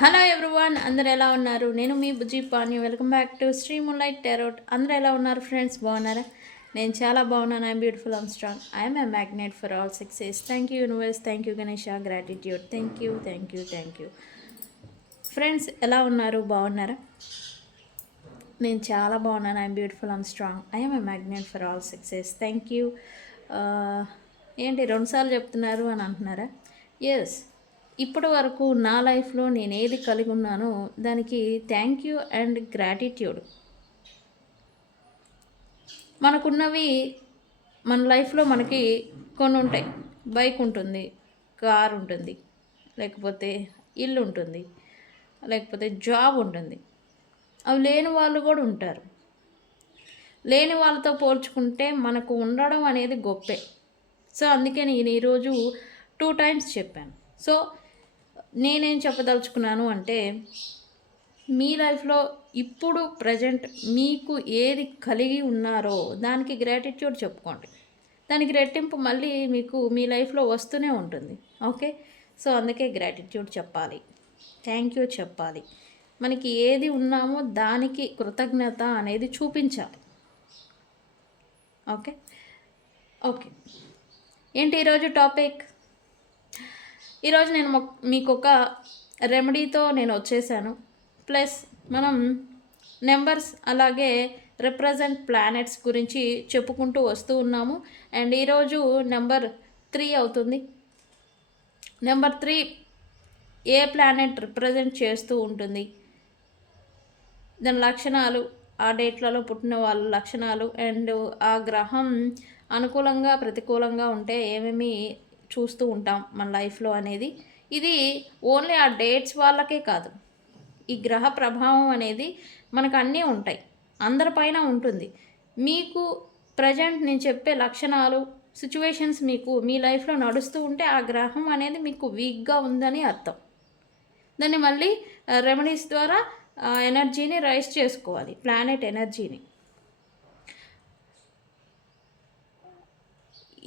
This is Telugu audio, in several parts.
హలో ఎవ్రీవన్, అందరు ఎలా ఉన్నారు? నేను మీ Bujji Pani. Welcome back to Sri moonlight tarot. అందరూ ఎలా ఉన్నారు ఫ్రెండ్స్? బాగున్నారా? నేను చాలా బాగున్నాను. I'm beautiful, I'm strong, I'm a magnet for all success. Thank you universe, thank you Ganesha, gratitude. Thank you friends. ఎలా ఉన్నారు? బాగున్నారా? నేను చాలా బాగున్నాను. I'm beautiful, I'm strong, I'm a magnet for all success. Thank you. ఏంటి రెండుసార్లు చెప్తున్నారు అని అంటున్నారా? ఎస్, ఇప్పటి వరకు నా లైఫ్లో నేను ఏది కలిగి ఉన్నానో దానికి థ్యాంక్ యూ అండ్ గ్రాటిట్యూడ్. మనకున్నవి మన లైఫ్లో మనకి కొన్ని ఉంటాయి. బైక్ ఉంటుంది, కార్ ఉంటుంది, లేకపోతే ఇల్లు ఉంటుంది, లేకపోతే జాబ్ ఉంటుంది. అవి లేని వాళ్ళు కూడా ఉంటారు. లేని వాళ్ళతో పోల్చుకుంటే మనకు ఉండడం అనేది గొప్పే. సో అందుకే నేను ఈరోజు 2 టైమ్స్ చెప్పాను. సో నేనేం చెప్పదలుచుకున్నాను అంటే, మీ లైఫ్లో ఇప్పుడు ప్రజెంట్ మీకు ఏది కలిగి ఉన్నారో దానికి గ్రాటిట్యూడ్ చెప్పుకోండి. దానికి రెట్టింపు మళ్ళీ మీకు మీ లైఫ్లో వస్తూనే ఉంటుంది. ఓకే, సో అందుకే గ్రాటిట్యూడ్ చెప్పాలి, థ్యాంక్ యూ చెప్పాలి. మనకి ఏది ఉన్నామో దానికి కృతజ్ఞత అనేది చూపించాలి. ఓకే ఓకే ఏంటి ఈరోజు టాపిక్? ఈరోజు నేను మీకు ఒక రెమెడీతో నేను వచ్చేసాను. ప్లస్ మనం నెంబర్స్ అలాగే రిప్రజెంట్ ప్లానెట్స్ గురించి చెప్పుకుంటూ వస్తూ ఉన్నాము. అండ్ ఈరోజు నెంబర్ 3 అవుతుంది. నెంబర్ 3 ఏ ప్లానెట్ రిప్రజెంట్ చేస్తూ ఉంటుంది, దాని లక్షణాలు, ఆ డేట్లలో పుట్టిన వాళ్ళ లక్షణాలు, అండ్ ఆ గ్రహం అనుకూలంగా ప్రతికూలంగా ఉంటే ఏమేమి చూస్తూ ఉంటాం మన లైఫ్లో అనేది. ఇది ఓన్లీ ఆ డేట్స్ వాళ్ళకే కాదు, ఈ గ్రహ ప్రభావం అనేది మనకు అన్నీ ఉంటాయి, అందరిపైన ఉంటుంది. మీకు ప్రజెంట్ నేను చెప్పే లక్షణాలు, సిచ్యువేషన్స్ మీకు మీ లైఫ్లో నడుస్తూ ఉంటే ఆ గ్రహం అనేది మీకు వీక్గా ఉందని అర్థం. దాన్ని మళ్ళీ రెమెడీస్ ద్వారా ఎనర్జీని రైజ్ చేసుకోవాలి, ప్లానెట్ ఎనర్జీని.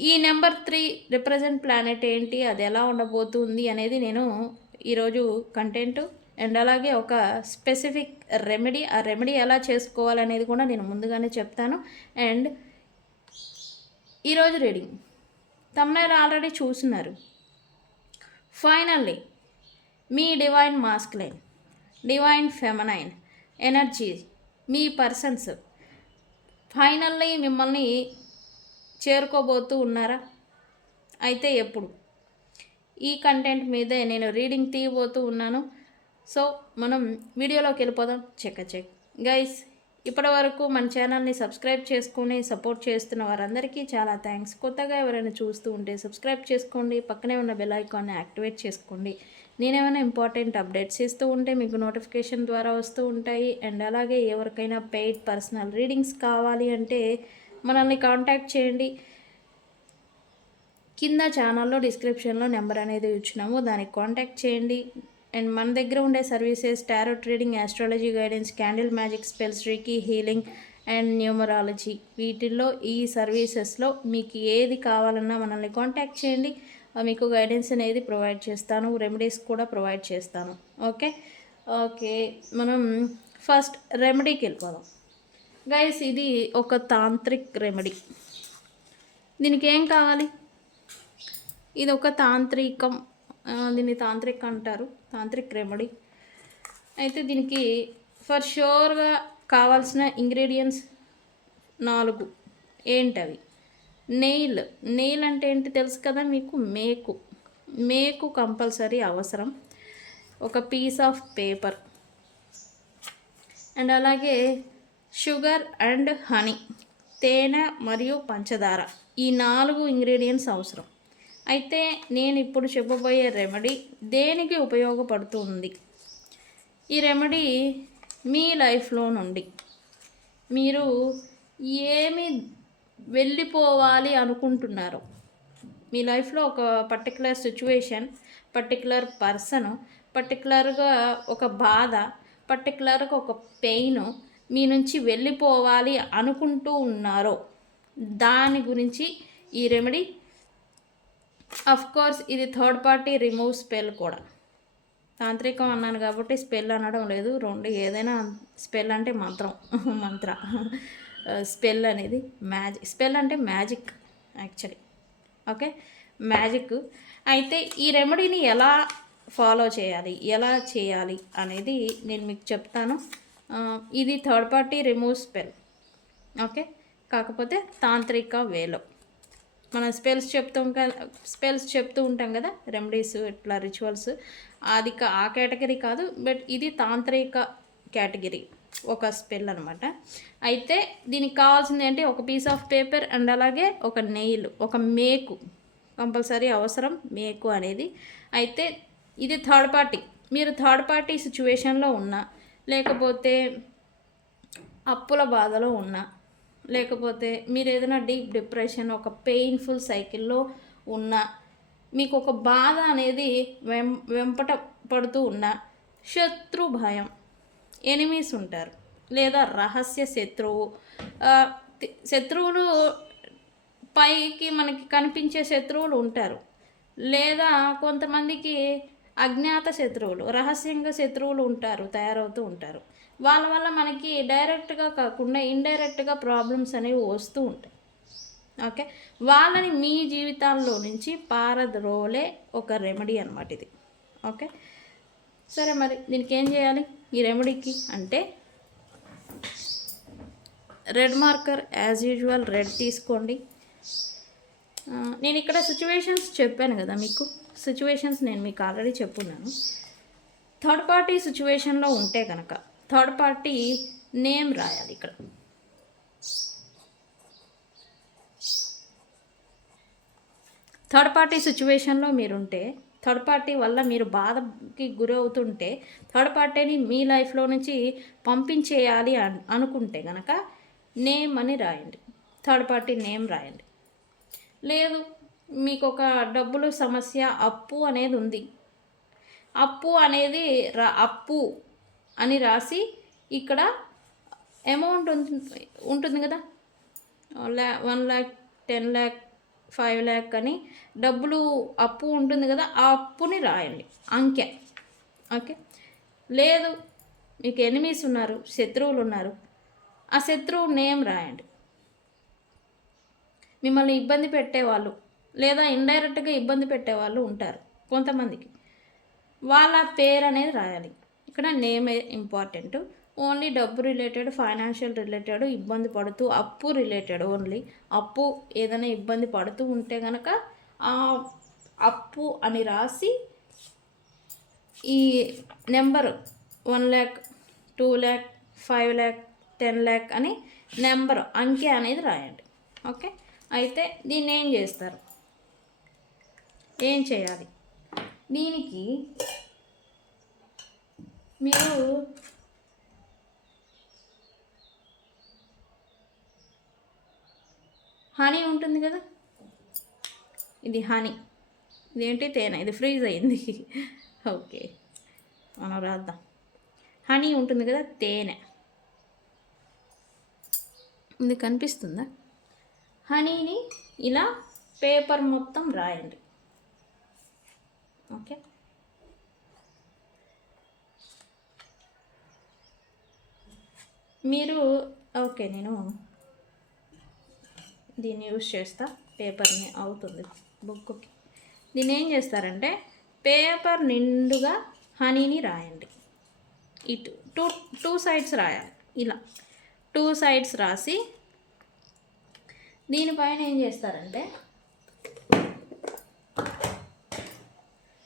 ఈ నెంబర్ 3 రిప్రజెంట్ ప్లానెట్ ఏంటి, అది ఎలా ఉండబోతుంది అనేది నేను ఈరోజు కంటెంట్ అండ్ అలాగే ఒక స్పెసిఫిక్ రెమెడీ, ఆ రెమెడీ ఎలా చేసుకోవాలనేది కూడా నేను ముందుగానే చెప్తాను. అండ్ ఈరోజు రీడింగ్ తమ్నైల్ ఆల్రెడీ చూస్తున్నారు. ఫైనల్లీ మీ డివైన్ మాస్కులైన్, డివైన్ ఫెమనైన్ ఎనర్జీ, మీ పర్సన్స్ ఫైనల్లీ మిమ్మల్ని చేరుకోబోతూ ఉన్నారా? అయితే ఎప్పుడు? ఈ కంటెంట్ మీదే నేను రీడింగ్ తీయబోతూ ఉన్నాను. సో మనం వీడియోలోకి వెళ్ళిపోదాం. చెక్ గైస్, ఇప్పటివరకు మన ఛానల్ని సబ్స్క్రైబ్ చేసుకుని సపోర్ట్ చేస్తున్న వారందరికీ చాలా థ్యాంక్స్. కొత్తగా ఎవరైనా చూస్తూ ఉంటే సబ్స్క్రైబ్ చేసుకోండి, పక్కనే ఉన్న బెల్ ఐకాన్ని యాక్టివేట్ చేసుకోండి. నేనేమైనా ఇంపార్టెంట్ అప్డేట్స్ ఇస్తూ ఉంటే మీకు నోటిఫికేషన్ ద్వారా వస్తూ ఉంటాయి. అండ్ అలాగే ఎవరికైనా పెయిడ్ పర్సనల్ రీడింగ్స్ కావాలి అంటే మనల్ని కాంటాక్ట్ చేయండి. కింద ఛానల్లో డిస్క్రిప్షన్లో నెంబర్ అనేది ఇచ్చినాము, దానికి కాంటాక్ట్ చేయండి. అండ్ మన దగ్గర ఉండే services tarot reading, astrology guidance, candle magic spells, reiki healing and numerology. వీటిల్లో ఈ సర్వీసెస్లో మీకు ఏది కావాలన్నా మనల్ని కాంటాక్ట్ చేయండి, మీకు గైడెన్స్ అనేది ప్రొవైడ్ చేస్తాను, రెమెడీస్ కూడా ప్రొవైడ్ చేస్తాను. ఓకే మనం ఫస్ట్ రెమెడీకి వెళ్ళిపోదాం. గైస్, ఇది ఒక తాంత్రిక్ రెమెడీ. దీనికి ఏం కావాలి? ఇది ఒక తాంత్రికం, దీన్ని తాంత్రిక్ అంటారు, తాంత్రిక్ రెమెడీ. అయితే దీనికి ఫర్ షూర్గా కావాల్సిన ఇంగ్రీడియంట్స్ 4 ఏంటవి? నెయిల్ అంటే ఏంటి తెలుసు కదా మీకు? మేకు కంపల్సరీ అవసరం. ఒక పీస్ ఆఫ్ పేపర్ అండ్ అలాగే షుగర్ అండ్ హనీ, తేనె మరియు పంచదార, ఈ 4 ఇంగ్రీడియంట్స్ అవసరం. అయితే నేను ఇప్పుడు చెప్పబోయే రెమెడీ దేనికి ఉపయోగపడుతుంది? ఈ రెమెడీ మీ లైఫ్లో నుండి మీరు ఏమి వెళ్ళిపోవాలి అనుకుంటున్నారో, మీ లైఫ్లో ఒక పర్టికులర్ సిచ్యువేషన్, పర్టికులర్ పర్సన్, పర్టికులర్గా ఒక బాధ, పర్టికులర్గా ఒక పెయిన్ మీ నుంచి వెళ్ళిపోవాలి అనుకుంటూ ఉన్నారో దాని గురించి ఈ రెమెడీ. అఫ్ కోర్స్ ఇది థర్డ్ పార్టీ రిమూవ్ స్పెల్ కూడా. తాంత్రికం అన్నాను కాబట్టి స్పెల్ అనడం లేదు. రెండు ఏదైనా స్పెల్ అంటే మంత్రం మంత్ర స్పెల్ అనేది మ్యాజిక్. స్పెల్ అంటే మ్యాజిక్ యాక్చువల్లీ. Okay, magic. అయితే ఈ రెమెడీని ఎలా ఫాలో చేయాలి, ఎలా చేయాలి అనేది నేను మీకు చెప్తాను. ఇది third party remove spell. Okay, కాకపోతే తాంత్రిక వేలో మనం స్పెల్స్ చెప్తూ ఉంటాం కదా, రెమెడీస్ ఇట్లా రిచువల్స్. అది ఆ కేటగిరీ కాదు, బట్ ఇది తాంత్రిక కేటగిరీ ఒక స్పెల్ అనమాట. అయితే దీనికి కావాల్సింది ఏంటి, ఒక పీస్ ఆఫ్ పేపర్ అండ్ అలాగే ఒక నెయిల్, ఒక మేకు కంపల్సరీ అవసరం, మేకు అనేది. అయితే ఇది థర్డ్ పార్టీ. మీరు థర్డ్ పార్టీ సిచ్యువేషన్లో ఉన్నా, లేకపోతే అప్పుల బాధలో ఉన్నా, లేకపోతే మీరు ఏదైనా డీప్ డిప్రెషన్, ఒక పెయిన్ఫుల్ సైకిల్లో ఉన్న, మీకు ఒక బాధ అనేది వెంపట పడుతూ ఉన్న, శత్రు భయం, ఎనిమీస్ ఉంటారు, లేదా రహస్య శత్రువులు పైకి మనకి కనిపించే శత్రువులు ఉంటారు, లేదా కొంతమందికి అజ్ఞాత శత్రువులు, రహస్యంగా శత్రువులు ఉంటారు, తయారవుతూ ఉంటారు. వాళ్ళ వల్ల మనకి డైరెక్ట్గా కాకుండా ఇండైరెక్ట్గా ప్రాబ్లమ్స్ అనేవి వస్తూ ఉంటాయి. ఓకే, వాళ్ళని మీ జీవితాల్లో నుంచి పారద్రోలే ఒక రెమెడీ అనమాట ఇది. ఓకే, సరే, మరి దీనికి ఏం చేయాలి ఈ రెమెడీకి అంటే, red marker as usual red తీసుకోండి. నేను ఇక్కడ సిచ్యువేషన్స్ చెప్పాను కదా మీకు, సిచ్యువేషన్స్ నేను మీకు ఆల్రెడీ చెప్పున్నాను. థర్డ్ పార్టీ సిచ్యువేషన్లో ఉంటే కనుక థర్డ్ పార్టీ నేమ్ రాయాలి ఇక్కడ. థర్డ్ పార్టీ సిచ్యువేషన్లో మీరుంటే, థర్డ్ పార్టీ వల్ల మీరు బాధకి గురవుతుంటే, థర్డ్ పార్టీని మీ లైఫ్లో నుంచి పంపించేయాలి అనుకుంటే కనుక నేమ్ అని రాయండి, థర్డ్ పార్టీ నేమ్ రాయండి. లేదు, మీకు ఒక డబ్బులు సమస్య, అప్పు అనేది ఉంది, అప్పు అనేది అప్పు అని రాసి ఇక్కడ అమౌంట్ ఉంటుంది కదా, 1 lakh, 10 lakh, 5 lakh అని డబ్బులు అప్పు ఉంటుంది కదా, ఆ అప్పుని రాయండి అంకె. ఓకే, లేదు మీకు ఎనిమీస్ ఉన్నారు, శత్రువులు ఉన్నారు, ఆ శత్రువు నేమ్ రాయండి. మిమ్మల్ని ఇబ్బంది పెట్టేవాళ్ళు, లేదా ఇండైరెక్ట్గా ఇబ్బంది పెట్టేవాళ్ళు ఉంటారు కొంతమందికి, వాళ్ళ పేరు అనేది రాయాలి. ఇక్కడ నేమ్ ఇంపార్టెంట్. ఓన్లీ డబ్బు రిలేటెడ్, ఫైనాన్షియల్ రిలేటెడ్ ఇబ్బంది పడుతూ, అప్పు రిలేటెడ్, ఓన్లీ అప్పు ఏదైనా ఇబ్బంది పడుతూ ఉంటే కనుక ఆ అప్పు అని రాసి ఈ number 1 lakh, 2 lakh, 5 lakh, 10 lakh అని నెంబరు అంకె అనేది రాయండి. ఓకే, అయితే దీన్ని ఏం చేస్తారు, ఏం చేయాలి, దీనికి మీరు హనీ ఉంటుంది కదా, ఇది హనీ, ఇదేంటి తేనె, ఇది ఫ్రీజ్ అయింది. ఓకే, మనం రాద్దాం. హనీ ఉంటుంది కదా, తేనె, ఇది కనిపిస్తుందా, హనీని ఇలా పేపర్ మొత్తం రాయండి. ఓకే, మీరు ఓకే, నేను దీన్ని యూజ్ చేస్తా, పేపర్ని అవుతుంది బుక్కి. దీన్ని ఏం చేస్తారంటే, పేపర్ నిండుగా హనీని రాయండి. ఇటు టూ సైడ్స్ రాయాలి, ఇలా 2 sides రాసి దీనిపైన ఏం చేస్తారంటే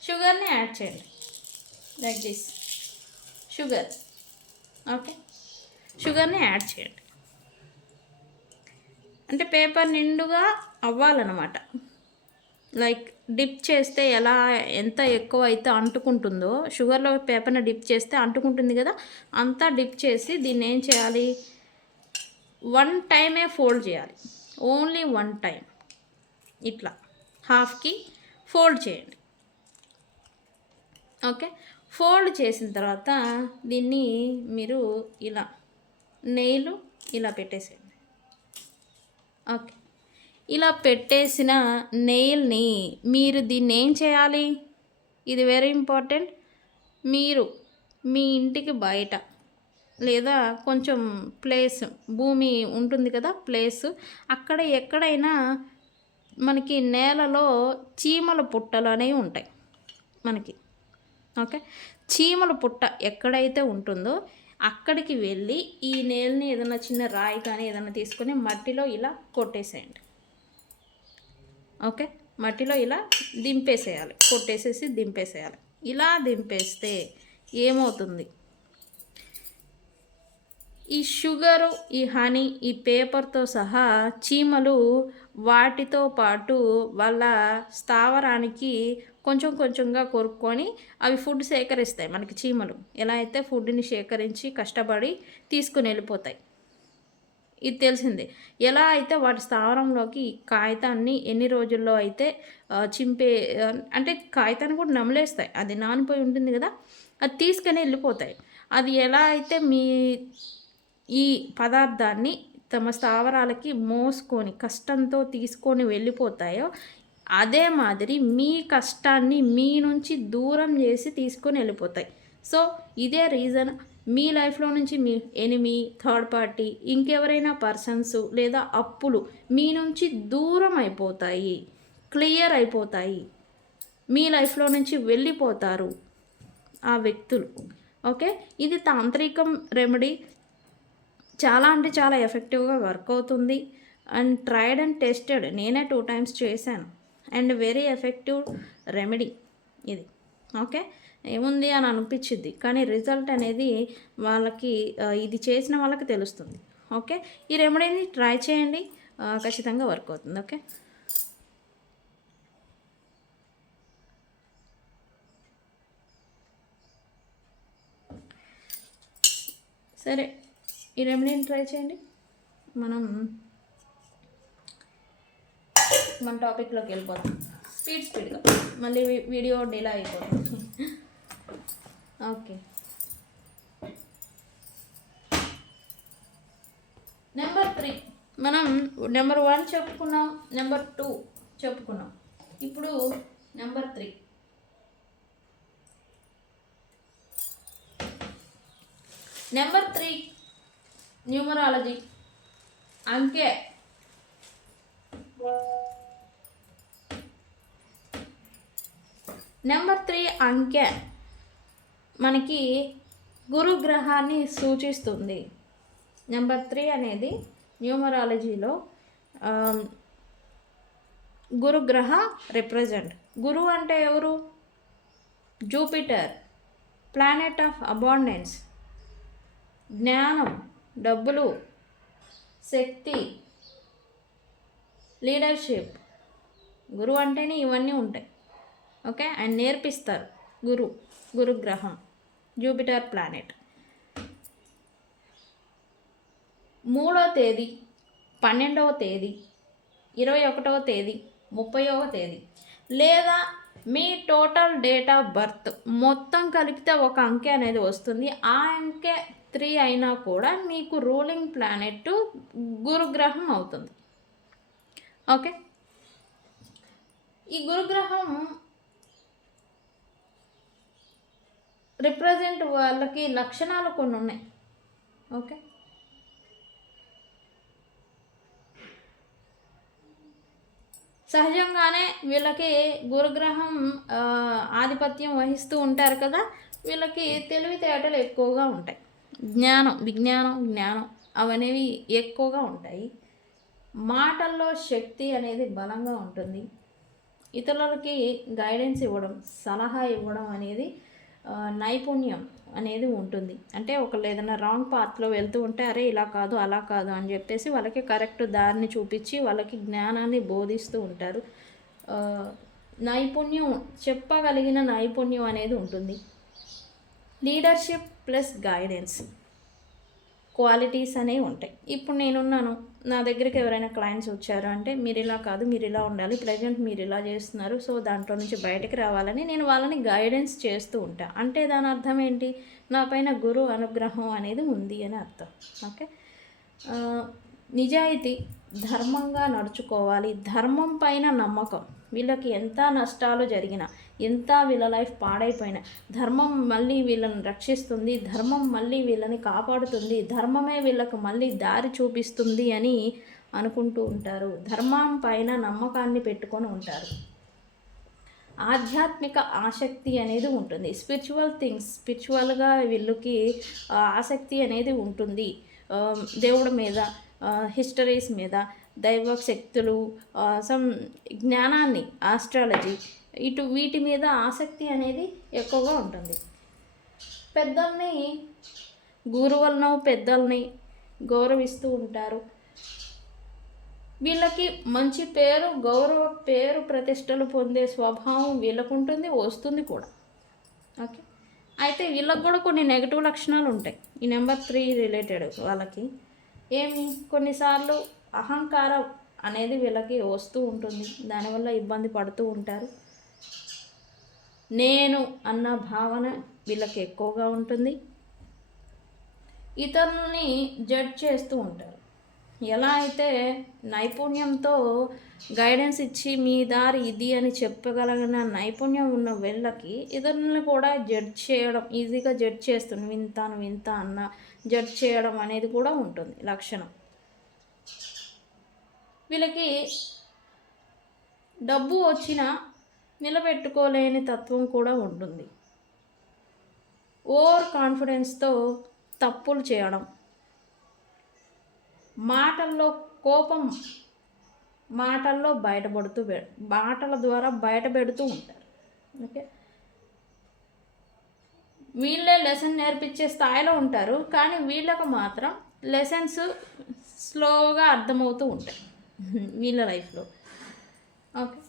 షుగర్ని యాడ్ చేయండి, లైక్ దిస్, షుగర్. ఓకే, షుగర్ని యాడ్ చేయండి. అంటే పేపర్ నిండుగా అవ్వాలన్నమాట. లైక్ డిప్ చేస్తే ఎంత ఎక్కువ అయితే అంటుకుంటుందో, షుగర్లో పేపర్ని డిప్ చేస్తే అంటుకుంటుంది కదా, అంతా డిప్ చేసి దీన్ని ఏం చేయాలి, 1 time ఫోల్డ్ చేయాలి, ఓన్లీ 1 time. ఇట్లా హాఫ్కి ఫోల్డ్ చేయండి. ఓకే, ఫోల్డ్ చేసిన తర్వాత దీన్ని మీరు ఇలా నెయిల్ ఇలా పెట్టేసేయండి. ఓకే, ఇలా పెట్టేసిన నెయిల్ని మీరు దీన్ని ఏం చేయాలి, ఇది వెరీ ఇంపార్టెంట్, మీరు మీ ఇంటికి బయట లేదా కొంచెం ప్లేస్ భూమి ఉంటుంది కదా ప్లేస్, అక్కడ ఎక్కడైనా మనకి నేలలో చీమల పుట్టలు అనేవి ఉంటాయి మనకి. ఓకే, చీమల పుట్ట ఎక్కడైతే ఉంటుందో అక్కడికి వెళ్ళి ఈ నేలని ఏదైనా చిన్న రాయి కానీ ఏదైనా తీసుకొని మట్టిలో ఇలా కొట్టేసేయండి. ఓకే, మట్టిలో ఇలా దింపేసేయాలి, కొట్టేసేసి దింపేసేయాలి. ఇలా దింపేస్తే ఏమవుతుంది, ఈ షుగరు, ఈ హనీ, ఈ పేపర్తో సహా చీమలు వాటితో పాటు వాళ్ళ స్థావరానికి కొంచెం కొంచెంగా కొరుక్కొని అవి ఫుడ్ సేకరిస్తాయి. మనకి చీమలు ఎలా అయితే ఫుడ్ని సేకరించి కష్టపడి తీసుకుని వెళ్ళిపోతాయి, ఇది తెలిసిందే. ఎలా అయితే వాటి స్థావరంలోకి కాగితాన్ని ఎన్ని రోజుల్లో అయితే చింపే, అంటే కాగితాన్ని కూడా నమిలేస్తాయి, అది నానిపోయి ఉంటుంది కదా, అది తీసుకొని వెళ్ళిపోతాయి. అది ఎలా అయితే మీ ఈ పదార్థాన్ని తమ స్థావరాలకి మోసుకొని కష్టంతో తీసుకొని వెళ్ళిపోతాయో, అదే మాదిరి మీ కష్టాన్ని మీ నుంచి దూరం చేసి తీసుకొని వెళ్ళిపోతాయి. సో ఇదే రీజన్ మీ లైఫ్లో నుంచి మీ ఎనిమి, థర్డ్ పార్టీ, ఇంకెవరైనా పర్సన్స్ లేదా అప్పులు మీ నుంచి దూరం అయిపోతాయి, క్లియర్ అయిపోతాయి, మీ లైఫ్లో నుంచి వెళ్ళిపోతారు ఆ వ్యక్తులు. ఓకే, ఇది తాంత్రికం రెమెడీ. చాలా అంటే చాలా ఎఫెక్టివ్గా వర్క్ అవుతుంది అండ్ ట్రైడ్ అండ్ టెస్టెడ్. నేనే 2 times చేశాను అండ్ వెరీ ఎఫెక్టివ్ రెమెడీ ఇది. ఓకే, ఏముంది అని అనిపించింది, కానీ రిజల్ట్ అనేది వాళ్ళకి ఇది చేసిన వాళ్ళకి తెలుస్తుంది. ఓకే, ఈ రెమెడీని ట్రై చేయండి, ఖచ్చితంగా వర్క్ అవుతుంది. ఓకే, సరే, ఈ రెమెడీని ట్రై చేయండి. మనం మన టాపిక్లోకి వెళ్ళిపోతాం స్పీడ్గా, మళ్ళీ వీడియో డిలే అయిపోతుంది. ఓకే, నెంబర్ 3 మనం నెంబర్ 1 చెప్పుకున్నాం, నెంబర్ 2 చెప్పుకున్నాం, ఇప్పుడు నెంబర్ 3. నెంబర్ 3 న్యూమరాలజీ, అంకె. నెంబర్ 3 అంకె మనకి గురుగ్రహాన్ని సూచిస్తుంది. నెంబర్ 3 అనేది న్యూమరాలజీలో గురుగ్రహ రిప్రజెంట్. గురువు అంటే ఎవరు? జూపిటర్, ప్లానెట్ ఆఫ్ అబాండెన్స్, జ్ఞానం, డబ్బులు, శక్తి, లీడర్షిప్. గురువు అంటేనే ఇవన్నీ ఉంటాయి. ఓకే, ఆయన నేర్పిస్తారు. గురుగ్రహం, జూపిటర్ ప్లానెట్. 3వ తేదీ, 12వ తేదీ, 21వ తేదీ, 30వ తేదీ లేదా మీ టోటల్ డేట్ ఆఫ్ బర్త్ మొత్తం కలిపితే ఒక అంకె అనేది వస్తుంది. ఆ అంకె 3 అయినా కూడా మీకు రూలింగ్ ప్లానెట్ గురుగ్రహం అవుతుంది. ఓకే, ఈ గురుగ్రహం రిప్రజెంట్ వాళ్ళకి లక్షణాలు కొన్ని ఉన్నాయి. ఓకే, సహజంగానే వీళ్ళకి గురుగ్రహం ఆధిపత్యం వహిస్తూ ఉంటారు కదా, వీళ్ళకి తెలివితేటలు ఎక్కువగా ఉంటాయి, జ్ఞానం అవనేవి ఎక్కువగా ఉంటాయి. మాటల్లో శక్తి అనేది బలంగా ఉంటుంది. ఇతరులకి గైడెన్స్ ఇవ్వడం, సలహా ఇవ్వడం అనేది నైపుణ్యం అనేది ఉంటుంది. అంటే ఒకళ్ళు ఏదైనా రాంగ్ పాత్లో వెళ్తూ ఉంటే అరే ఇలా కాదు అలా కాదు అని చెప్పేసి వాళ్ళకి కరెక్ట్ దారిని చూపించి వాళ్ళకి జ్ఞానాన్ని బోధిస్తూ ఉంటారు. నైపుణ్యం, చెప్పగలిగిన నైపుణ్యం అనేది ఉంటుంది. లీడర్షిప్ ప్లస్ గైడెన్స్ క్వాలిటీస్ అనేవి ఉంటాయి. ఇప్పుడు నేనున్నాను, నా దగ్గరికి ఎవరైనా క్లయింట్స్ వచ్చారు అంటే మీరు ఇలా కాదు, మీరు ఇలా ఉండాలి, ప్రజెంట్ మీరు ఇలా చేస్తున్నారు, సో దాంట్లో నుంచి బయటకు రావాలని నేను వాళ్ళని గైడెన్స్ చేస్తూ ఉంటాను. అంటే దాని అర్థం ఏంటి? నా పైన గురు అనుగ్రహం అనేది ఉంది అని అర్థం. ఓకే, నిజాయితీ, ధర్మంగా నడుచుకోవాలి, ధర్మం పైన నమ్మకం. వీళ్ళకి ఎంత నష్టాలు జరిగినా, ఎంత వీళ్ళ లైఫ్ పాడైపోయినా ధర్మం మళ్ళీ వీళ్ళని రక్షిస్తుంది, ధర్మం మళ్ళీ వీళ్ళని కాపాడుతుంది, ధర్మమే వీళ్ళకు మళ్ళీ దారి చూపిస్తుంది అని అనుకుంటూ ఉంటారు. ధర్మం పైన నమ్మకాన్ని పెట్టుకొని ఉంటారు. ఆధ్యాత్మిక ఆసక్తి అనేది ఉంటుంది. స్పిరిచువల్గా వీళ్ళకి ఆసక్తి అనేది ఉంటుంది. దేవుడి మీద, హిస్టరీస్ మీద, దైవ శక్తులు, సమ్ జ్ఞానాన్ని, ఆస్ట్రాలజీ వీటి మీద ఆసక్తి అనేది ఎక్కువగా ఉంటుంది. పెద్దల్ని, గురువులను, పెద్దల్ని గౌరవిస్తూ ఉంటారు. వీళ్ళకి మంచి పేరు, గౌరవ పేరు, ప్రతిష్టలు పొందే స్వభావం వీళ్ళకు ఉంటుంది, వస్తుంది కూడా. ఓకే, అయితే వీళ్ళకి కూడా కొన్ని నెగిటివ్ లక్షణాలు ఉంటాయి. ఈ నెంబర్ 3 రిలేటెడ్ వాళ్ళకి కొన్నిసార్లు అహంకారం అనేది వీళ్ళకి వస్తూ ఉంటుంది. దానివల్ల ఇబ్బంది పడుతూ ఉంటారు. నేను అన్న భావన వీళ్ళకి ఎక్కువగా ఉంటుంది. ఇతరులని జడ్జ్ చేస్తూ ఉంటారు. ఎలా అయితే నైపుణ్యంతో గైడెన్స్ ఇచ్చి మీ దారి ఇది అని చెప్పగలిగిన నైపుణ్యం ఉన్న వీళ్ళకి ఇతరులను కూడా జడ్జ్ చేయడం, ఈజీగా జడ్జ్ చేస్తుంది. వింత అన్న జడ్జ్ చేయడం అనేది కూడా ఉంటుంది లక్షణం. వీళ్ళకి డబ్బు వచ్చినా నిలబెట్టుకోలేని తత్వం కూడా ఉంటుంది. ఓవర్ కాన్ఫిడెన్స్తో తప్పులు చేయడం, మాటల్లో కోపం, మాటల ద్వారా బయటపెడుతూ ఉంటారు. ఓకే, వీళ్ళే లెసన్ నేర్పించే స్థాయిలో ఉంటారు, కానీ వీళ్ళకు మాత్రం లెసన్స్ స్లోగా అర్థమవుతూ ఉంటాయి వీళ్ళ లైఫ్లో. ఓకే,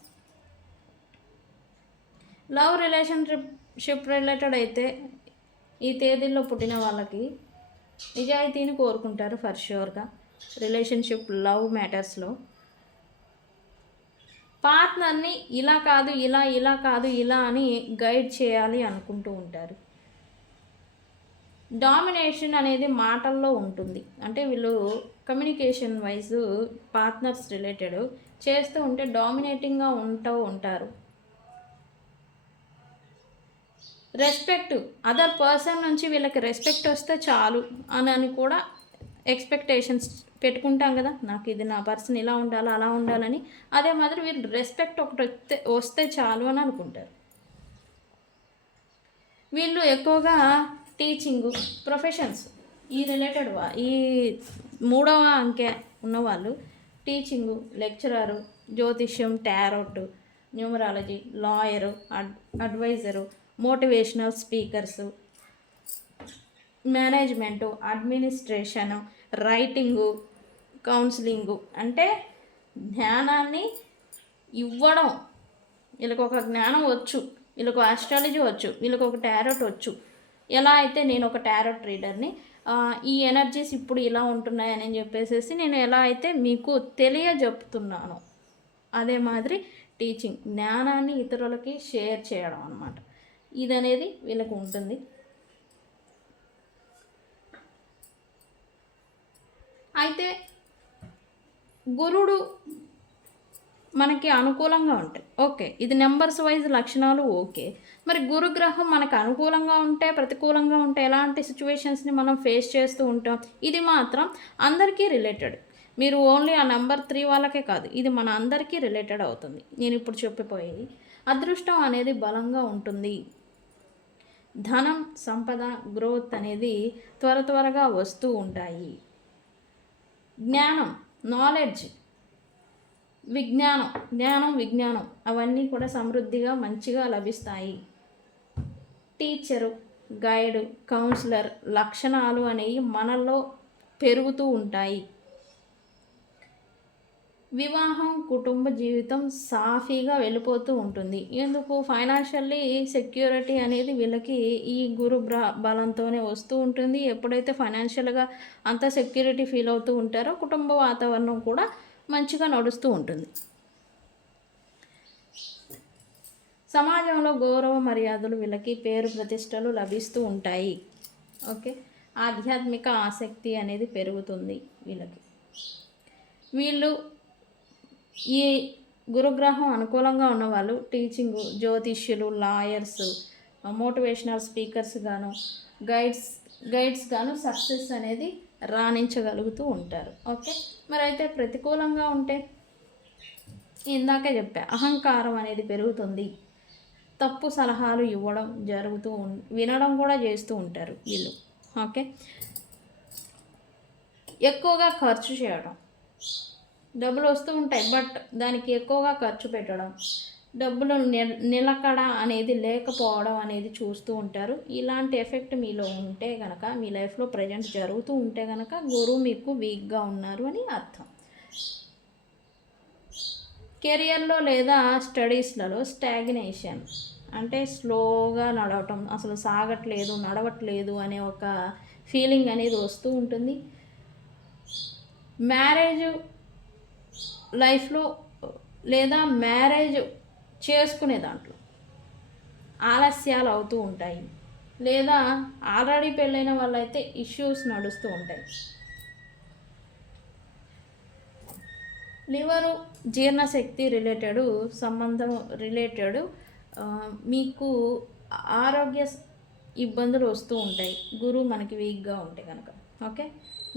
లవ్ రిలేషన్షిప్ రిలేటెడ్ అయితే ఈ తేదీల్లో పుట్టిన వాళ్ళకి నిజాయితీని కోరుకుంటారు ఫర్ ష్యూర్గా. రిలేషన్షిప్, లవ్ మ్యాటర్స్లో పార్ట్నర్ని ఇలా కాదు ఇలా కాదు ఇలా అని గైడ్ చేయాలి అనుకుంటూ ఉంటారు. డామినేషన్ అనేది మాటల్లో ఉంటుంది. అంటే వీళ్ళు కమ్యూనికేషన్ వైజ్ పార్ట్నర్స్ రిలేటెడ్ చేస్తూ ఉంటే డామినేటింగ్గా ఉంటారు. రెస్పెక్ట్, అదర్ పర్సన్ నుంచి వీళ్ళకి రెస్పెక్ట్ వస్తే చాలు అని కూడా ఎక్స్పెక్టేషన్స్ పెట్టుకుంటాం కదా. నాకు ఇది నా పర్సన్ ఇలా ఉండాలి, అలా ఉండాలని. అదే మాదిరి వీళ్ళు రెస్పెక్ట్ ఒకటి వస్తే చాలు అని అనుకుంటారు. వీళ్ళు ఎక్కువగా టీచింగు, ప్రొఫెషన్స్ ఈ రిలేటెడ్ ఈ 3వ అంకె ఉన్నవాళ్ళు టీచింగు, లెక్చరరు, జ్యోతిష్యం, tarot, numerology, lawyer, adviser, motivational speakers, management, administration, writing, counselling. అంటే జ్ఞానాన్ని ఇవ్వడం. వీళ్ళకి ఒక జ్ఞానం వచ్చు, వీళ్ళకు ఆస్ట్రాలజీ వచ్చు, వీళ్ళకి ఒక టారోట్ వచ్చు. ఎలా అయితే నేను ఒక టారోట్ రీడర్ని, ఈ ఎనర్జీస్ ఇప్పుడు ఇలా ఉంటున్నాయని చెప్పేసి నేను ఎలా అయితే మీకు తెలియజెప్తున్నాను, అదే మాదిరి టీచింగ్, జ్ఞానాన్ని ఇతరులకి షేర్ చేయడం అన్నమాట. ఇదనేది వీళ్ళకు ఉంటుంది. అయితే గురుడు మనకి అనుకూలంగా ఉంటాయి. ఓకే, ఇది నెంబర్స్ వైజ్ లక్షణాలు. ఓకే, మరి గురుగ్రహం మనకు అనుకూలంగా ఉంటే, ప్రతికూలంగా ఉంటే ఎలాంటి సిచ్యువేషన్స్ని మనం ఫేస్ చేస్తూ ఉంటాం. ఇది మాత్రం అందరికీ రిలేటెడ్. మీరు ఓన్లీ ఆ నెంబర్ 3 వాళ్ళకే కాదు, ఇది మన అందరికీ రిలేటెడ్ అవుతుంది. నేను ఇప్పుడు చెప్పిపోయేది. అదృష్టం అనేది బలంగా ఉంటుంది. ధనం, సంపద, గ్రోత్ అనేది త్వరగా వస్తూ ఉంటాయి. జ్ఞానం, నాలెడ్జ్, విజ్ఞానం అవన్నీ కూడా సమృద్ధిగా మంచిగా లభిస్తాయి. టీచరు, గైడు, కౌన్సిలర్ లక్షణాలు అనేవి మనలో పెరుగుతూ ఉంటాయి. వివాహం, కుటుంబ జీవితం సాఫీగా వెళ్ళిపోతూ ఉంటుంది. ఎందుకు? ఫైనాన్షియల్లీ సెక్యూరిటీ అనేది వీళ్ళకి ఈ గురు బలంతోనే వస్తూ ఉంటుంది. ఎప్పుడైతే ఫైనాన్షియల్గా అంత సెక్యూరిటీ ఫీల్ అవుతూ ఉంటారో కుటుంబ వాతావరణం కూడా మంచిగా నడుస్తూ ఉంటుంది. సమాజంలో గౌరవ మర్యాదలు, వీళ్ళకి పేరు ప్రతిష్టలు లభిస్తూ ఉంటాయి. ఓకే, ఆధ్యాత్మిక ఆసక్తి అనేది పెరుగుతుంది వీళ్ళకి. వీళ్ళు ఈ గురుగ్రహం అనుకూలంగా ఉన్నవాళ్ళు టీచింగ్, జ్యోతిష్యులు, లాయర్స్, మోటివేషనల్ స్పీకర్స్ గాను, గైడ్స్ గాను సక్సెస్ అనేది రాణించగలుగుతూ ఉంటారు. ఓకే, మరి అయితే ప్రతికూలంగా ఉంటే ఇందాకే చెప్పా, అహంకారం అనేది పెరుగుతుంది. తప్పు సలహాలు ఇవ్వడం వినడం కూడా చేస్తూ ఉంటారు వీళ్ళు. ఓకే, ఎక్కువగా ఖర్చు చేయడం, డబ్బులు వస్తూ ఉంటాయి బట్ దానికి ఎక్కువగా ఖర్చు పెట్టడం, డబ్బులు నిలకడ అనేది లేకపోవడం అనేది చూస్తూ ఉంటారు. ఇలాంటి ఎఫెక్ట్ మీలో ఉంటే కనుక, మీ లైఫ్లో ప్రజెంట్ జరుగుతూ ఉంటే కనుక గురువు మీకు వీక్గా ఉన్నారు అని అర్థం. కెరియర్లో లేదా స్టడీస్లలో స్టాగ్నేషన్ అంటే స్లోగా నడవటం, అసలు సాగట్లేదు, నడవట్లేదు అనే ఒక ఫీలింగ్ అనేది వస్తూ ఉంటుంది. మ్యారేజ్ లైఫ్లో లేదా మ్యారేజ్ చేసుకునే దాంట్లో ఆలస్యాలు అవుతూ ఉంటాయి, లేదా ఆల్రెడీ పెళ్ళైన వాళ్ళైతే ఇష్యూస్ నడుస్తూ ఉంటాయి. లివరు, జీర్ణశక్తి సంబంధం రిలేటెడ్ మీకు ఆరోగ్య ఇబ్బందులు వస్తూ ఉంటాయి గురువు మనకి వీక్గా ఉంటే కనుక. ఓకే,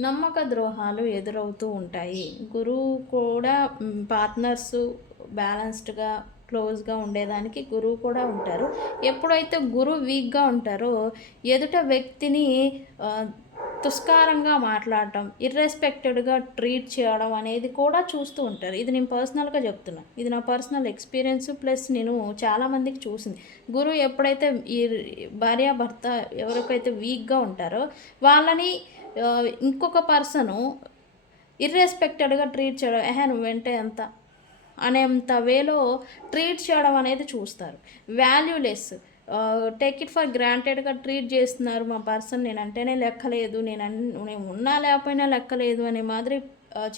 నమ్మక ద్రోహాలు ఎదురవుతూ ఉంటాయి. గురువు కూడా పార్ట్నర్స్ బ్యాలెన్స్డ్గా క్లోజ్గా ఉండేదానికి గురువు కూడా ఉంటారు. ఎప్పుడైతే గురువు వీక్గా ఉంటారో ఎదుట వ్యక్తిని తుస్కారంగా మాట్లాడటం, ఇర్రెస్పెక్టెడ్గా ట్రీట్ చేయడం అనేది కూడా చూస్తూ ఉంటారు. ఇది నేను పర్సనల్గా చెప్తున్నా, ఇది నా పర్సనల్ ఎక్స్పీరియన్స్ ప్లస్ నేను చాలామందికి చూసింది. గురువు ఎప్పుడైతే ఈ భార్యాభర్త ఎవరికైతే వీక్గా ఉంటారో వాళ్ళని ఇంకొక పర్సను ఇర్రెస్పెక్టెడ్గా ట్రీట్ చేయడం, నువ్వంటే ఎంత అనేంత వేలో ట్రీట్ చేయడం అనేది చూస్తారు. వాల్యూలెస్, టేక్ ఇట్ ఫర్ గ్రాంటెడ్గా ట్రీట్ చేస్తున్నారు మా పర్సన్, నేనంటేనే లెక్కలేదు, నేను ఉన్నా లేకపోయినా లెక్కలేదు అనే మాదిరి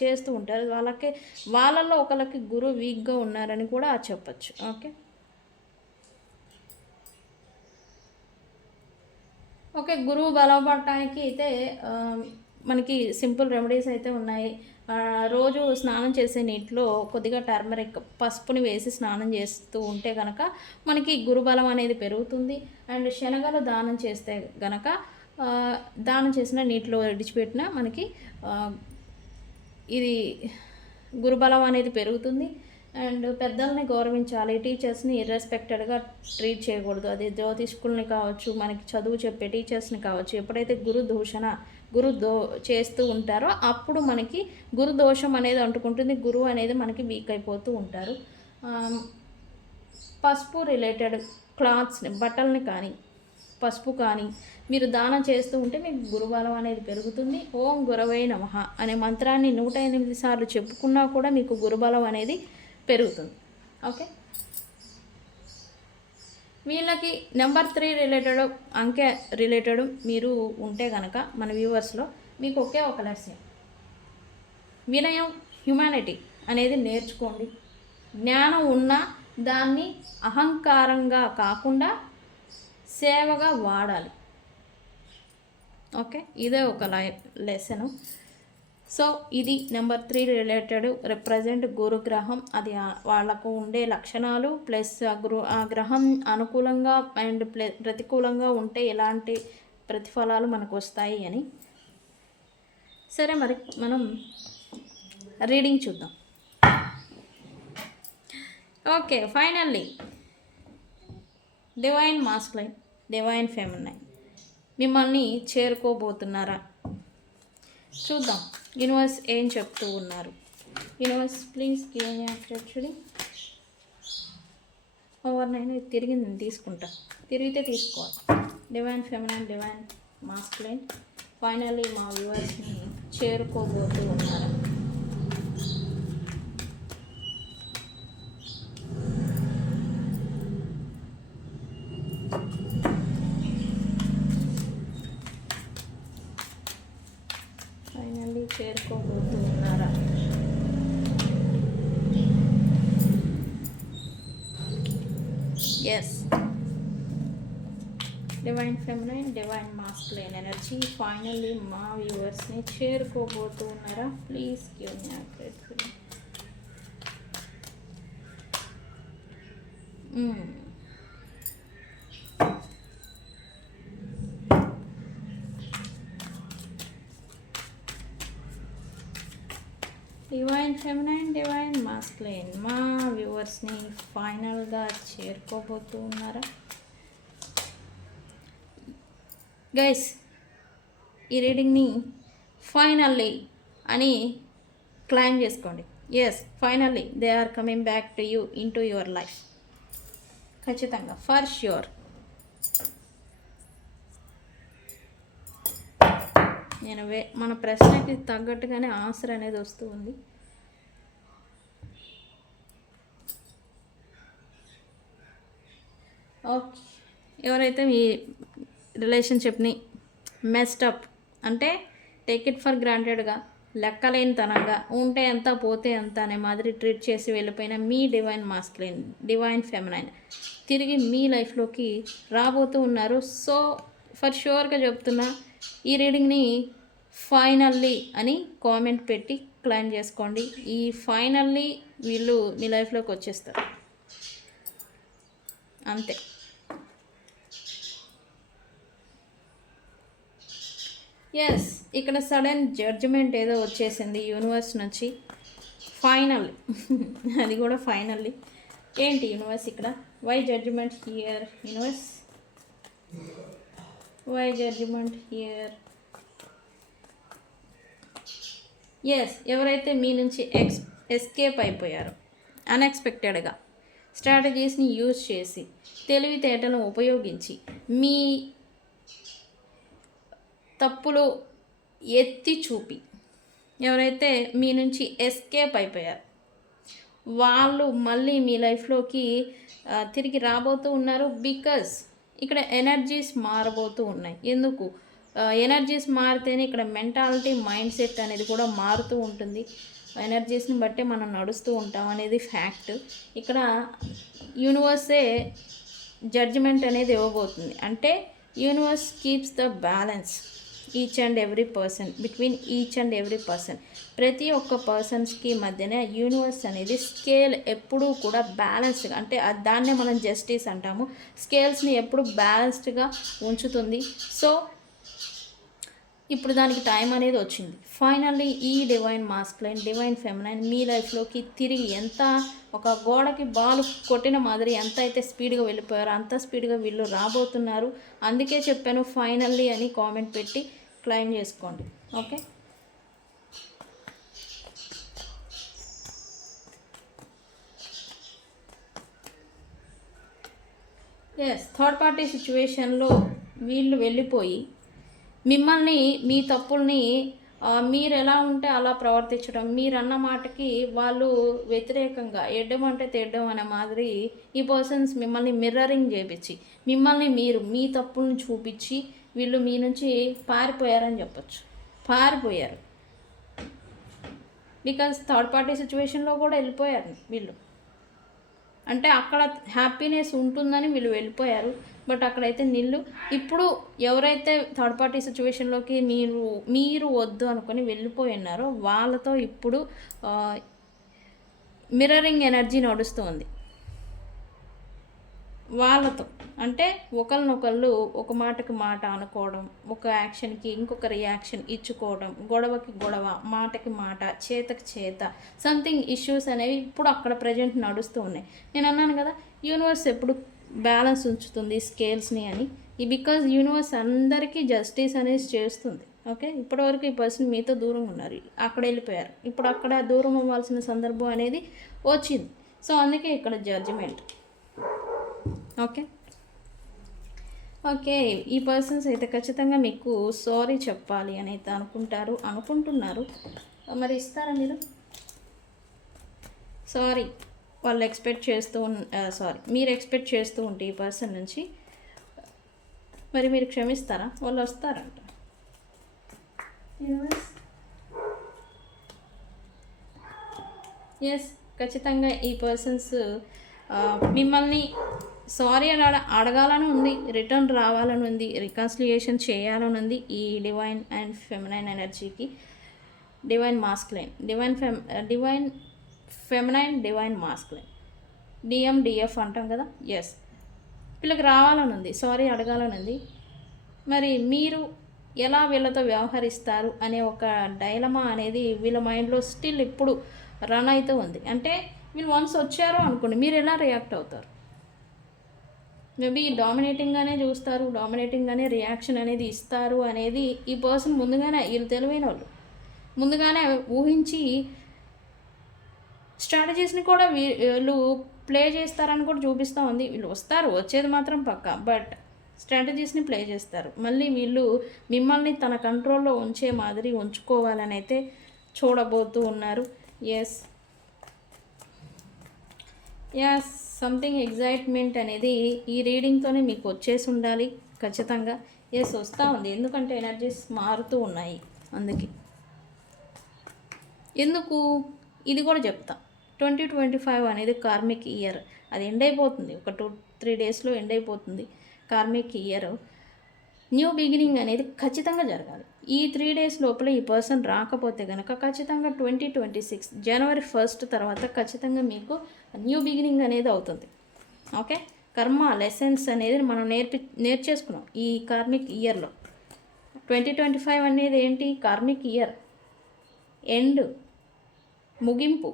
చేస్తూ ఉంటారు. వాళ్ళల్లో ఒకరికి గురువు వీక్గా ఉన్నారని కూడా చెప్పచ్చు. ఓకే, గురువు బలపడటానికి అయితే మనకి సింపుల్ రెమెడీస్ అయితే ఉన్నాయి. రోజు స్నానం చేసే నీటిలో కొద్దిగా టర్మరిక్, పసుపుని వేసి స్నానం చేస్తూ ఉంటే కనుక మనకి గురుబలం అనేది పెరుగుతుంది. అండ్ శనగలు దానం చేస్తే గనక దానం చేసిన నీటిలో విడిచిపెట్టినా మనకి ఇది గురుబలం అనేది పెరుగుతుంది. అండ్ పెద్దల్ని గౌరవించాలి, టీచర్స్ని ఇర్రెస్పెక్టెడ్గా ట్రీట్ చేయకూడదు. అది జ్యోతిష్కుల్ని కావచ్చు, మనకి చదువు చెప్పే టీచర్స్ని కావచ్చు. ఎప్పుడైతే చేస్తూ ఉంటారో అప్పుడు మనకి గురు దోషం అనేది అంటుకుంటుంది, గురువు అనేది మనకి వీక్ అయిపోతూ ఉంటారు. పసుపు రిలేటెడ్ క్లాత్స్ని, బట్టల్ని కానీ పసుపు కానీ మీరు దానం చేస్తూ ఉంటే మీకు గురుబలం అనేది పెరుగుతుంది. ఓం గురవై నమః అనే మంత్రాన్ని 108 సార్లు చెప్పుకున్నా కూడా మీకు గురుబలం అనేది పెరుగుతుంది. ఓకే, వీళ్ళకి నెంబర్ 3 రిలేటెడ్, అంకె రిలేటెడ్ మీరు ఉంటే కనుక మన వ్యూవర్స్లో మీకు ఒకే ఒక లక్ష్యం, వినయం, హ్యుమానిటీ అనేది నేర్చుకోండి. జ్ఞానం ఉన్న దాన్ని అహంకారంగా కాకుండా సేవగా వాడాలి. ఓకే, ఇదే ఒక లెసను. సో ఇది నెంబర్ 3 రిలేటెడ్ రిప్రజెంట్ గురుగ్రహం, అది వాళ్ళకు ఉండే లక్షణాలు ప్లస్ ఆ గ్రహం అనుకూలంగా అండ్ ప్రతికూలంగా ఉంటే ఎలాంటి ప్రతిఫలాలు మనకు వస్తాయి అని. సరే, మరి మనం రీడింగ్ చూద్దాం. Okay, finally divine masculine, divine feminine మిమ్మల్ని చేరుకోబోతున్నారా? చూద్దాం యూనివర్స్ ఏం చెప్తూ ఉన్నారు. Universe please give me actually ఓవర్నైనా తిరిగి తీసుకుంటా, తిరిగితే తీసుకోవాలి. Divine feminine, divine masculine finally మా వ్యూవర్స్ని చేరుకోబోతూ ఉన్నారు. చేరుకోబోతూ ఉన్నారా? Yes, divine feminine, divine masculine energy finally మా వ్యూవర్స్ని చేరుకోబోతూ ఉన్నారా? Please give me a grateful. Divine feminine, divine masculine మా వ్యూవర్స్ని ఫైనల్గా చేరుకోబోతూ ఉన్నారా గైస్? ఈ రీడింగ్ని ఫైనల్లీ అని క్లైమ్ చేసుకోండి. Yes, finally they are coming back to you into your life. ఖచ్చితంగా, ఫర్ ష్యూర్. నేను మన ప్రశ్నకి తగ్గట్టుగానే ఆన్సర్ అనేది వస్తూ ఉంది. ఓకే, ఎవరైతే మీ రిలేషన్షిప్ని మెస్టప్ అంటే టేక్ ఇట్ ఫర్ గ్రాంటెడ్గా, లెక్కలేనితనంగా, ఉంటే ఎంత పోతే ఎంత అనే మాదిరి ట్రీట్ చేసి వెళ్ళిపోయిన మీ డివైన్ మాస్కులైన్, డివైన్ ఫెమినైన్ తిరిగి మీ లైఫ్లోకి రాబోతూ ఉన్నారు. సో ఫర్ ష్యూర్గా చెప్తున్నా, ఈ రీడింగ్ని ఫైనల్లీ అని కామెంట్ పెట్టి క్లైమ్ చేసుకోండి. ఈ ఫైనల్లీ వీళ్ళు మీ లైఫ్లోకి వచ్చేస్తారు, అంతే. ఎస్, ఇక్కడ సడన్ జడ్జిమెంట్ ఏదో వచ్చేసింది యూనివర్స్ నుంచి. ఫైనల్ అది కూడా ఫైనల్లీ. ఏంటి యూనివర్స్ ఇక్కడ? Why judgement here universe? Why judgement here? Yes, ఎవరైతే మీ నుంచి ఎస్కేప్ అయిపోయారో అన్ఎక్స్పెక్టెడ్గా, స్ట్రాటజీస్ని యూజ్ చేసి, తెలివితేటలను ఉపయోగించి, మీ తప్పులు ఎత్తి చూపి ఎవరైతే మీ నుంచి ఎస్కేప్ అయిపోయారు వాళ్ళు మళ్ళీ మీ లైఫ్లోకి తిరిగి రాబోతూ ఉన్నారు. బికాజ్ ఇక్కడ ఎనర్జీస్ మారబోతూ ఉన్నాయి. ఎందుకు? ఎనర్జీస్ మారితేనే ఇక్కడ మెంటాలిటీ, మైండ్ సెట్ అనేది కూడా మారుతూ ఉంటుంది. ఎనర్జీస్ని బట్టే మనం నడుస్తూ ఉంటాం అనేది ఫ్యాక్ట్. ఇక్కడ యూనివర్సే జడ్జిమెంట్ అనేది ఇవ్వబోతుంది. అంటే universe keeps the balance each and every person, between each and every person. ప్రతి ఒక్క పర్సన్స్కి మధ్యన యూనివర్స్ అనేది స్కేల్ ఎప్పుడూ కూడా బ్యాలెన్స్డ్గా, అంటే దాన్నే మనం జస్టిస్ అంటాము, స్కేల్స్ని ఎప్పుడు బ్యాలెన్స్డ్గా ఉంచుతుంది. సో ఇప్పుడు దానికి టైం అనేది వచ్చింది. ఫైనల్లీ ఈ డివైన్ మాస్కులైన్, డివైన్ ఫెమినైన్ మీ లైఫ్లోకి తిరిగి ఎంత ఒక గోడకి బాల్ కొట్టిన మాదిరి ఎంత అయితే స్పీడ్గా వెళ్ళిపోయారో అంత స్పీడ్గా వీళ్ళు రాబోతున్నారు. అందుకే చెప్పాను ఫైనల్లీ అని కామెంట్ పెట్టి క్లైమ్ చేసుకోండి. ఓకే, ఎస్, థర్డ్ పార్టీ సిచ్యువేషన్లో వీళ్ళు వెళ్ళిపోయి మిమ్మల్ని, మీ తప్పుల్ని మీరు ఎలా ఉంటే అలా ప్రవర్తించడం, మీరన్న మాటకి వాళ్ళు వ్యతిరేకంగా ఎడ్డం అంటే తెడ్డం అనే మాదిరి ఈ పర్సన్స్ మిమ్మల్ని మిర్రరింగ్ చేపించి, మిమ్మల్ని మీరు మీ తప్పులను చూపించి వీళ్ళు మీ నుంచి పారిపోయారని చెప్పచ్చు. పారిపోయారు బికాజ్ థర్డ్ పార్టీ సిచ్యువేషన్లో కూడా వెళ్ళిపోయారు వీళ్ళు. అంటే అక్కడ హ్యాపీనెస్ ఉంటుందని వీళ్ళు వెళ్ళిపోయారు, బట్ అక్కడైతే నిల్లు. ఇప్పుడు ఎవరైతే థర్డ్ పార్టీ సిచ్యువేషన్లోకి మీరు వద్దు అనుకొని వెళ్ళిపోయి ఉన్నారో వాళ్ళతో ఇప్పుడు మిర్రరింగ్ ఎనర్జీ నడుస్తుంది. వాళ్ళతో అంటే ఒకరినొకళ్ళు ఒక మాటకి మాట అనుకోవడం, ఒక యాక్షన్కి ఇంకొక రియాక్షన్ ఇచ్చుకోవడం, గొడవకి గొడవ, మాటకి మాట, చేతకి చేత, సంథింగ్ ఇష్యూస్ అనేవి ఇప్పుడు అక్కడ ప్రజెంట్ నడుస్తూ ఉన్నాయి. నేను అన్నాను కదా యూనివర్స్ ఎప్పుడు బ్యాలెన్స్ ఉంచుతుంది స్కేల్స్ని అని. బికాజ్ యూనివర్స్ అందరికీ జస్టిస్ అనేది చేస్తుంది. ఓకే, ఇప్పటివరకు ఈ పర్సన్ మీతో దూరంగా ఉన్నారు, అక్కడ వెళ్ళిపోయారు, ఇప్పుడు అక్కడ దూరం అవ్వాల్సిన సందర్భం అనేది వచ్చింది. సో అందుకే ఇక్కడ జడ్జిమెంట్. ఓకే ఓకే, ఈ పర్సన్స్ అయితే ఖచ్చితంగా మీకు సారీ చెప్పాలి అని అయితే అనుకుంటున్నారు. మరి ఇస్తారా మీరు? సారీ వాళ్ళు ఎక్స్పెక్ట్ చేస్తూ మీరు ఎక్స్పెక్ట్ చేస్తూ ఉంటే ఈ పర్సన్ నుంచి మరి మీరు క్షమిస్తారా? వాళ్ళు వస్తారంట. ఎస్, ఖచ్చితంగా ఈ పర్సన్స్ మిమ్మల్ని సారీ అని అడగాలని ఉంది, రిటర్న్ రావాలని ఉంది, రికన్సిలియేషన్ చేయాలని ఉంది. ఈ డివైన్ అండ్ ఫెమినైన్ ఎనర్జీకి divine masculine, divine feminine, divine masculine DF అంటాం కదా. ఎస్, వీళ్ళకి రావాలని ఉంది, సారీ అడగాలని ఉంది. మరి మీరు ఎలా వీళ్ళతో వ్యవహరిస్తారు అనే ఒక డైలమా అనేది వీళ్ళ మైండ్లో స్టిల్ ఇప్పుడు రన్ అవుతూ ఉంది. అంటే వీళ్ళు వన్స్ వచ్చారు అనుకోండి, మీరు ఎలా రియాక్ట్ అవుతారు? మేబీ డామినేటింగ్గానే చూస్తారు, డామినేటింగ్గానే రియాక్షన్ అనేది ఇస్తారు అనేది ఈ పర్సన్ ముందుగానే, వీళ్ళు తెలివైన వాళ్ళు ముందుగానే ఊహించి స్ట్రాటజీస్ని కూడా వీళ్ళు ప్లే చేస్తారని కూడా చూపిస్తూ ఉంది. వీళ్ళు వస్తారు, వచ్చేది మాత్రం పక్క, బట్ స్ట్రాటజీస్ని ప్లే చేస్తారు. మళ్ళీ వీళ్ళు మిమ్మల్ని తన కంట్రోల్లో ఉంచే మాదిరి ఉంచుకోవాలని అయితే చూడబోతూ ఉన్నారు. ఎస్ ఎస్, సంథింగ్ ఎగ్జైట్మెంట్ అనేది ఈ రీడింగ్తోనే మీకు వచ్చేసి ఉండాలి ఖచ్చితంగా. ఎస్, వస్తూ ఉంది, ఎందుకంటే ఎనర్జీస్ మారుతూ ఉన్నాయి. అందుకే ఎందుకు ఇది కూడా చెప్తా. 2025 అనేది కార్మిక్ ఇయర్, అది ఎండ్ అయిపోతుంది, ఒక 2-3 డేస్లో ఎండ్ అయిపోతుంది కార్మిక్ ఇయర్. న్యూ బిగినింగ్ అనేది ఖచ్చితంగా జరగాలి. ఈ 3 డేస్ లోపల ఈ పర్సన్ రాకపోతే కనుక ఖచ్చితంగా 2026 జనవరి 1 తర్వాత ఖచ్చితంగా మీకు న్యూ బిగినింగ్ అనేది అవుతుంది. ఓకే, కర్మ లెసన్స్ అనేది మనం నేర్చేసుకున్నాం ఈ కార్మిక్ ఇయర్లో. 2025 అనేది ఏంటి? కార్మిక్ ఇయర్, ఎండ్, ముగింపు.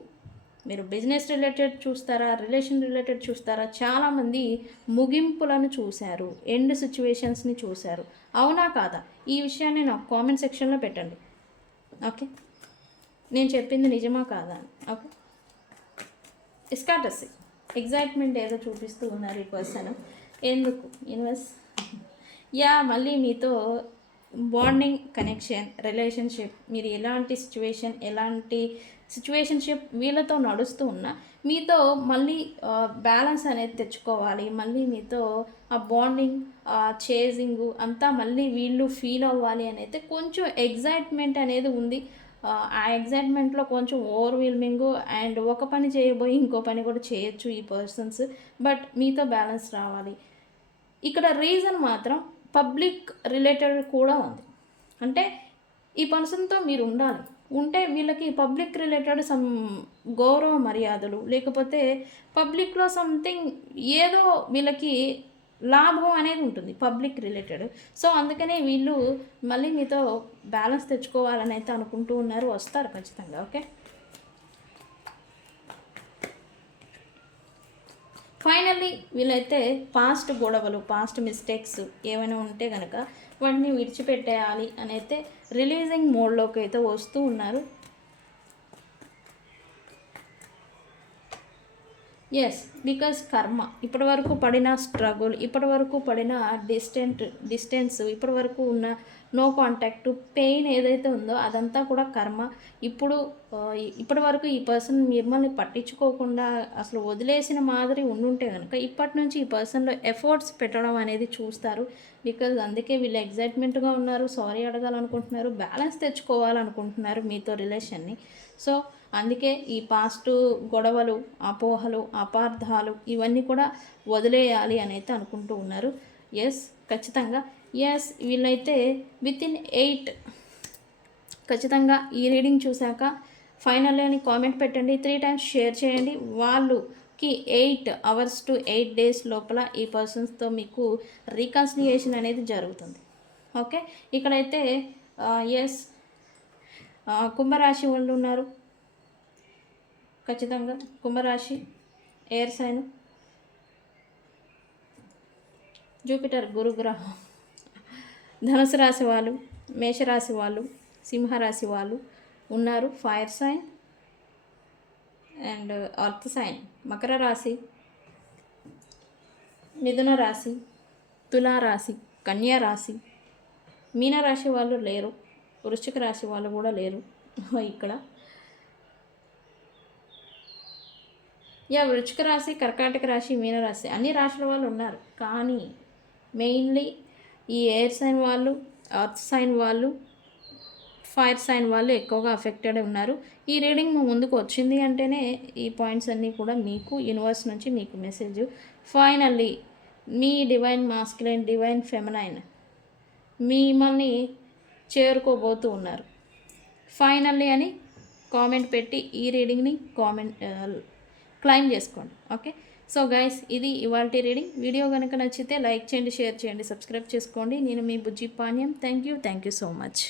మీరు బిజినెస్ రిలేటెడ్ చూస్తారా, రిలేషన్ రిలేటెడ్ చూస్తారా? చాలామంది ముగింపులను చూశారు, ఎండ్ సిచ్యువేషన్స్ని చూశారు. అవునా కాదా? ఈ విషయాన్ని నాకు కామెంట్ సెక్షన్లో పెట్టండి. ఓకే, నేను చెప్పింది నిజమా కాదా అని. ఓకే, ఇస్కాటసీ ఎగ్జైట్మెంట్ ఏదో చూపిస్తూ ఉన్నారు ఈ పర్సన్. ఎందుకు? యా, మళ్ళీ మీతో బాండింగ్, కనెక్షన్, రిలేషన్షిప్, మీరు ఎలాంటి సిచ్యువేషన్షిప్ వీళ్ళతో నడుస్తూ ఉన్నా మీతో మళ్ళీ బ్యాలెన్స్ అనేది తెచ్చుకోవాలి. మళ్ళీ మీతో ఆ బాండింగ్, చేజింగ్ అంతా మళ్ళీ వీళ్ళు ఫీల్ అవ్వాలి అని అయితే కొంచెం ఎగ్జైట్మెంట్ అనేది ఉంది. ఆ ఎగ్జైట్మెంట్లో కొంచెం ఓవర్వెల్మింగ్, అండ్ ఒక పని చేయబోయి ఇంకో పని కూడా చేయొచ్చు ఈ పర్సన్స్, బట్ మీతో బ్యాలెన్స్ రావాలి. ఇక్కడ రీజన్ మాత్రం పబ్లిక్ రిలేటెడ్ కూడా ఉంది. అంటే ఈ పర్సన్తో మీరు ఉంటే వీళ్ళకి పబ్లిక్ రిలేటెడ్ సమ్ గౌరవ మర్యాదలు, లేకపోతే పబ్లిక్లో సంథింగ్ ఏదో వీళ్ళకి లాభం అనేది ఉంటుంది పబ్లిక్ రిలేటెడ్. సో అందుకనే వీళ్ళు మళ్ళీ మీతో బ్యాలెన్స్ తెచ్చుకోవాలని అయితే అనుకుంటూ ఉన్నారు. వస్తారు ఖచ్చితంగా. ఓకే, ఫైనల్లీ వీళ్ళైతే పాస్ట్ గొడవలు, పాస్ట్ మిస్టేక్స్ ఏమైనా ఉంటే కనుక వాటిని విడిచిపెట్టేయాలి అని అయితే రిలీజింగ్ మోడ్లోకి అయితే వస్తూ ఉన్నారు. ఎస్, బికాస్ కర్మ ఇప్పటి వరకు పడిన స్ట్రగుల్, ఇప్పటి వరకు పడిన డిస్టెన్స్, ఇప్పటి వరకు ఉన్న నో కాంటాక్ట్ పెయిన్ ఏదైతే ఉందో అదంతా కూడా కర్మ. ఇప్పటి వరకు ఈ పర్సన్ మిమ్మల్ని పట్టించుకోకుండా అసలు వదిలేసిన మాదిరి ఉండుంటే కనుక ఇప్పటి నుంచి ఈ పర్సన్లో ఎఫర్ట్స్ పెట్టడం అనేది చూస్తారు. బికాజ్ అందుకే వీళ్ళు ఎగ్జైట్మెంట్గా ఉన్నారు, సారీ అడగాలనుకుంటున్నారు, బ్యాలెన్స్ తెచ్చుకోవాలనుకుంటున్నారు మీతో రిలేషన్ని. సో అందుకే ఈ పాస్ట్ గొడవలు, అపోహలు, అపార్థాలు ఇవన్నీ కూడా వదిలేయాలి అని అయితే అనుకుంటూ ఉన్నారు. ఎస్, ఖచ్చితంగా. ఎస్, వీళ్ళైతే వితిన్ 8 ఖచ్చితంగా ఈ రీడింగ్ చూశాక ఫైనల్ అని కామెంట్ పెట్టండి, 3 times షేర్ చేయండి. వాళ్ళకి 8 hours to 8 days లోపల ఈ పర్సన్స్తో మీకు రీకన్సిలియేషన్ అనేది జరుగుతుంది. ఓకే, ఇక్కడైతే ఎస్, కుంభరాశి వాళ్ళు ఉన్నారు. ఖచ్చితంగా కుంభరాశి, ఎయిర్ సైన్, జూపిటర్ గురుగ్రహం. ధనుసు రాశి వాళ్ళు, మేషరాశి వాళ్ళు, సింహరాశి వాళ్ళు ఉన్నారు. Fire sign and earth sign, మకర రాశి, మిథున రాశి, తులారాశి, కన్యా రాశి, మీనరాశి వాళ్ళు లేరు, వృశ్చిక రాశి వాళ్ళు కూడా లేరు ఇక్కడ. వృశ్చిక రాశి, కర్కాటక రాశి, మీనరాశి అన్ని రాశుల వాళ్ళు ఉన్నారు. కానీ మెయిన్లీ ఈ ఎయిర్ సైన్ వాళ్ళు, అర్త్ సైన్ వాళ్ళు, ఫైర్ సైన్ వాళ్ళు ఎక్కువగా అఫెక్టెడ్ ఉన్నారు. ఈ రీడింగ్ ముందుకు వచ్చింది అంటేనే ఈ పాయింట్స్ అన్నీ కూడా మీకు యూనివర్స్ నుంచి మీకు మెసేజ్. ఫైనల్లీ మీ డివైన్ మాస్కులైన్, డివైన్ ఫెమినైన్ మిమ్మల్ని చేరుకోబోతూ ఉన్నారు. ఫైనల్లీ అని కామెంట్ పెట్టి ఈ రీడింగ్ని క్లైమ్ చేసుకోండి. ఓకే, సో గైస్, ఇది ఇవాల్టి రీడింగ్. వీడియో కనుక నచ్చితే లైక్ చేయండి, షేర్ చేయండి, సబ్స్క్రైబ్ చేసుకోండి. నేను మీ Bujji Panyam. Thank you so much.